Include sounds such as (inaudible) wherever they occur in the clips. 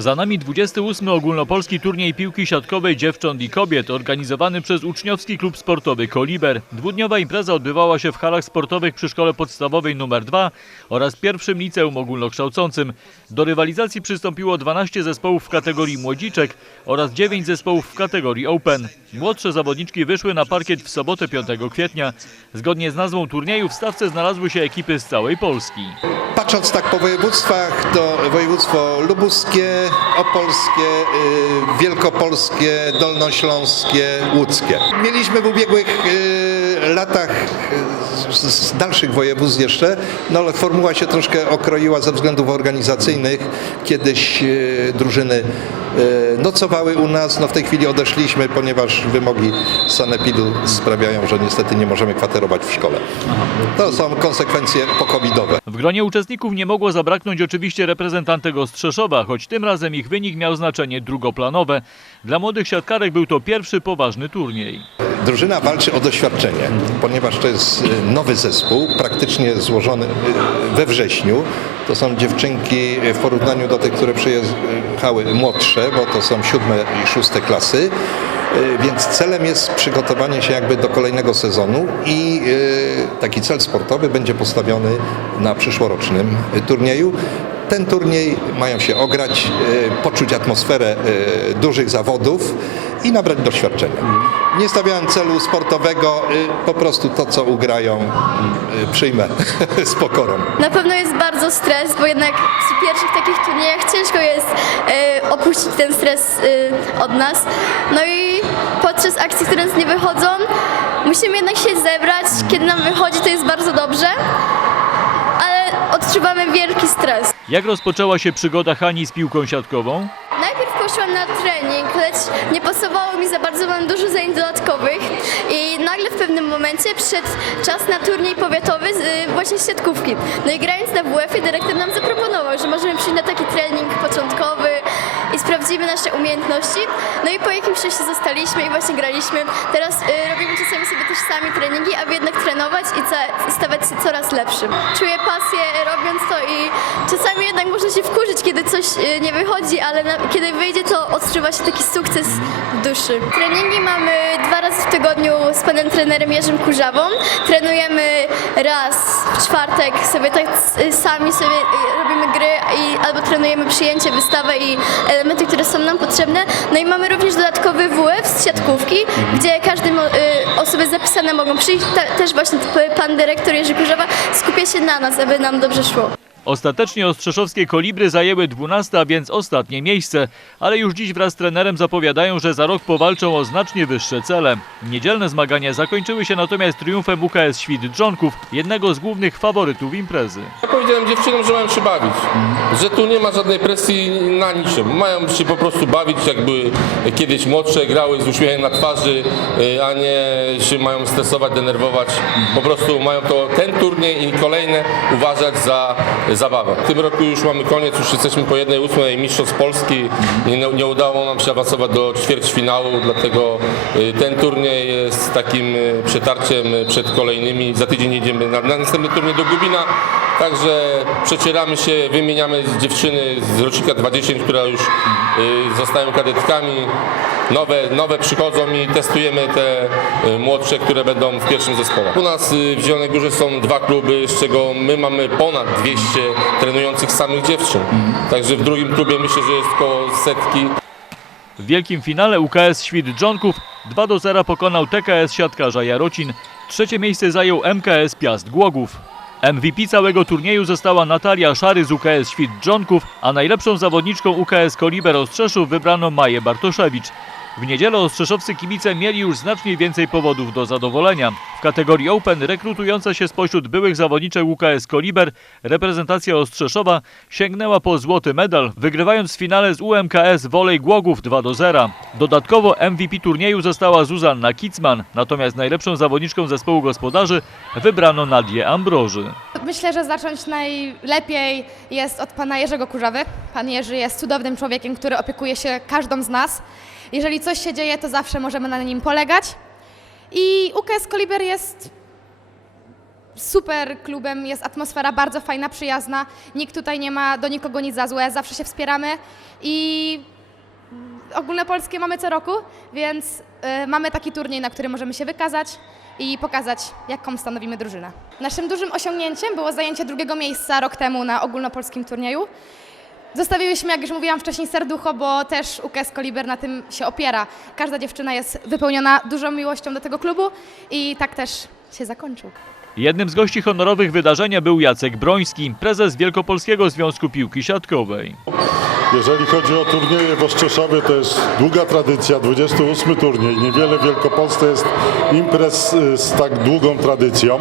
Za nami 28. ogólnopolski turniej piłki siatkowej dziewcząt i kobiet organizowany przez uczniowski klub sportowy Koliber. Dwudniowa impreza odbywała się w halach sportowych przy szkole podstawowej nr 2 oraz pierwszym liceum ogólnokształcącym. Do rywalizacji przystąpiło 12 zespołów w kategorii młodziczek oraz 9 zespołów w kategorii Open. Młodsze zawodniczki wyszły na parkiet w sobotę 5 kwietnia. Zgodnie z nazwą turnieju w stawce znalazły się ekipy z całej Polski. Patrząc tak po województwach, to województwo lubuskie, opolskie, y, wielkopolskie, dolnośląskie, łódzkie. Mieliśmy w ubiegłych y, latach y, z, dalszych województw jeszcze, no ale formuła się troszkę okroiła ze względów organizacyjnych. Kiedyś drużyny nocowały u nas, no w tej chwili odeszliśmy, ponieważ wymogi sanepidu sprawiają, że niestety nie możemy kwaterować w szkole. To są konsekwencje pokowidowe. W gronie uczestników nie mogło zabraknąć oczywiście reprezentantek Ostrzeszowa, choć tym razem ich wynik miał znaczenie drugoplanowe. Dla młodych siatkarek był to pierwszy poważny turniej. Drużyna walczy o doświadczenie, ponieważ to jest y, nowy zespół, praktycznie złożony y, we wrześniu. To są dziewczynki w porównaniu do tych, które przyjechały młodsze, bo to są siódme i szóste klasy. Y, Więc celem jest przygotowanie się jakby do kolejnego sezonu i y, taki cel sportowy będzie postawiony na przyszłorocznym turnieju. Ten turniej mają się ograć, y, poczuć atmosferę y, dużych zawodów i nabrać doświadczenia. Nie stawiałem celu sportowego, y, po prostu to, co ugrają, przyjmę (laughs) z pokorą. Na pewno jest bardzo stres, bo jednak przy pierwszych takich turniejach ciężko jest e, opuścić ten stres e, od nas. No i podczas akcji, które nas nie wychodzą, musimy jednak się zebrać. Kiedy nam wychodzi, to jest bardzo dobrze, odczuwamy wielki stres. Jak rozpoczęła się przygoda Hani z piłką siatkową? Najpierw poszłam na trening, lecz nie pasowało mi za bardzo, mam dużo zajęć dodatkowych i nagle w pewnym momencie przyszedł czas na turniej powiatowy z, y, właśnie z siatkówki. No i grając na WF-ie dyrektor nam zaproponował, że możemy przyjść na taki trening początkowy sprawdzimy nasze umiejętności. No i po jakimś czasie zostaliśmy i właśnie graliśmy. Teraz y, robimy czasami sobie też sami treningi, aby jednak trenować i stawać się coraz lepszym. Czuję pasję robiąc to i czasami jednak można się wkurzyć, kiedy coś y, nie wychodzi, ale na, kiedy wyjdzie, to odczuwa się taki sukces w duszy. Treningi mamy dwa razy w tygodniu z panem trenerem Jerzym Kurzawą. Trenujemy raz w czwartek sobie tak y, sami sobie y, robimy gry i albo trenujemy przyjęcie, wystawę i elementy, które są nam potrzebne. No i mamy również dodatkowy WF z siatkówki, gdzie każde mo- y, osoby zapisane mogą przyjść. Ta, też właśnie pan dyrektor Jerzy Kurzawa skupia się na nas, aby nam dobrze szło. Ostatecznie ostrzeszowskie kolibry zajęły 12, a więc ostatnie miejsce, ale już dziś wraz z trenerem zapowiadają, że za rok powalczą o znacznie wyższe cele. Niedzielne zmagania zakończyły się natomiast triumfem UKS Świt Dżonków, jednego z głównych faworytów imprezy. Ja powiedziałem dziewczynom, że mają się bawić, że tu nie ma żadnej presji na niczym. Mają się po prostu bawić, jakby kiedyś młodsze grały z uśmiechem na twarzy, y, a nie się mają stresować, denerwować. Po prostu mają to ten turniej i kolejne uważać za zabawę. W tym roku już mamy koniec, już jesteśmy po jednej ósmej mistrzostw Polski nie, nie udało nam się awansować do ćwierćfinału, dlatego y, ten turniej jest takim y, przetarciem y, przed kolejnymi. Za tydzień jedziemy na, na następny turniej do Gubina. Także przecieramy się, wymieniamy dziewczyny z rocznika 20, która już zostają kadetkami. Nowe, nowe przychodzą i testujemy te y, młodsze, które będą w pierwszym zespole. U nas y, w Zielonej Górze są dwa kluby, z czego my mamy ponad 200 trenujących samych dziewczyn. Także w drugim klubie myślę, że jest około setki. W wielkim finale UKS Świt Dżonków 2 do 0 pokonał TKS Siatkarza Jarocin. Trzecie miejsce zajął MKS Piast Głogów. MVP całego turnieju została Natalia Szary z UKS Świt Dżonków, a najlepszą zawodniczką UKS Koliber Ostrzeszów wybrano Maję Bartoszewicz. W niedzielę ostrzeszowscy kibice mieli już znacznie więcej powodów do zadowolenia. W kategorii Open rekrutująca się spośród byłych zawodniczek UKS Koliber reprezentacja Ostrzeszowa sięgnęła po złoty medal, wygrywając w finale z UMKS Wolej Głogów 2 do 0. Dodatkowo MVP turnieju została Zuzanna Kicman, natomiast najlepszą zawodniczką zespołu gospodarzy wybrano Nadię Ambroży. Myślę, że zacząć najlepiej jest od pana Jerzego Kurzawy. Pan Jerzy jest cudownym człowiekiem, który opiekuje się każdą z nas. Jeżeli coś się dzieje, to zawsze możemy na nim polegać. I UKS Koliber jest super klubem, jest atmosfera bardzo fajna, przyjazna. Nikt tutaj nie ma do nikogo nic za złe, zawsze się wspieramy i ogólnopolskie mamy co roku, więc y, mamy taki turniej, na którym możemy się wykazać i pokazać, jaką stanowimy drużynę. Naszym dużym osiągnięciem było zajęcie drugiego miejsca rok temu na ogólnopolskim turnieju. Zostawiłyśmy, jak już mówiłam wcześniej, serducho, bo też UKS Koliber na tym się opiera. Każda dziewczyna jest wypełniona dużą miłością do tego klubu i tak też się zakończył. Jednym z gości honorowych wydarzenia był Jacek Broński, prezes Wielkopolskiego Związku Piłki Siatkowej. Jeżeli chodzi o turnieje w Ostrzeszowie, to jest długa tradycja, 28 turniej. Niewiele w Wielkopolsce jest imprez y, z tak długą tradycją.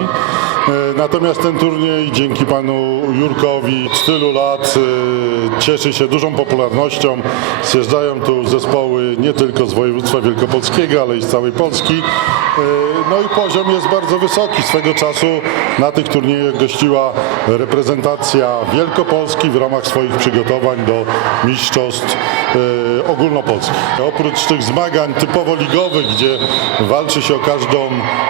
Y, Natomiast ten turniej dzięki panu Jurkowi z tylu lat y, cieszy się dużą popularnością. Zjeżdżają tu zespoły nie tylko z województwa wielkopolskiego, ale i z całej Polski. Y, No i poziom jest bardzo wysoki. Swego czasu na tych turniejach gościła reprezentacja Wielkopolski w ramach swoich przygotowań do mistrzostw ogólnopolskich. Oprócz tych zmagań typowo ligowych, gdzie walczy się o każdą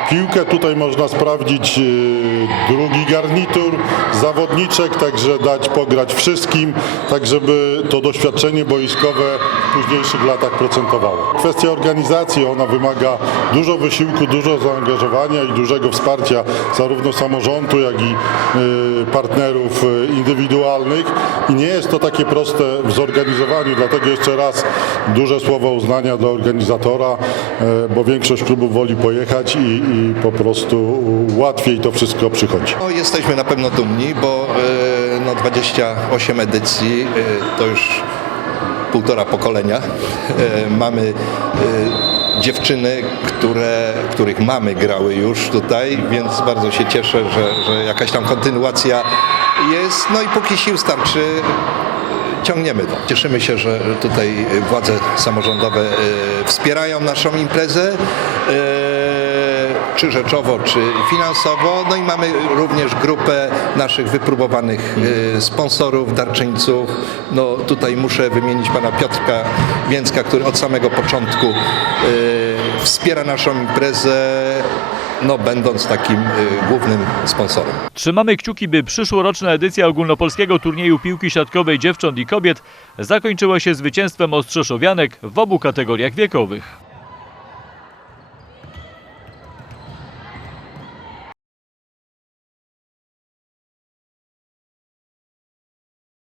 piłkę, tutaj można sprawdzić y, drugi garnitur zawodniczek, także dać pograć wszystkim, tak żeby to doświadczenie boiskowe w późniejszych latach procentowało. Kwestia organizacji, ona wymaga dużo wysiłku, dużo zaangażowania i dużego wsparcia zarówno samorządu, jak i y, partnerów indywidualnych i nie jest to takie proste w zorganizowaniu, dlatego jeszcze raz duże słowo uznania dla organizatora, y, bo większość klubów woli pojechać i, i po prostu łatwiej to wszystko przychodzi. No, jesteśmy na pewno dumni, bo e, no, 28 edycji e, to już półtora pokolenia. E, Mamy e, dziewczyny, które, których mamy grały już tutaj, więc bardzo się cieszę, że, że jakaś tam kontynuacja jest. No i póki sił starczy, ciągniemy to. Cieszymy się, że tutaj władze samorządowe e, wspierają naszą imprezę. e, Czy rzeczowo, czy finansowo. No i mamy również grupę naszych wypróbowanych e, sponsorów, darczyńców. No tutaj muszę wymienić pana Piotrka Więcka, który od samego początku wspiera naszą imprezę, no będąc takim e, głównym sponsorem. Trzymamy kciuki, by przyszłoroczna edycja ogólnopolskiego turnieju piłki siatkowej dziewcząt i kobiet zakończyła się zwycięstwem Ostrzeszowianek w obu kategoriach wiekowych.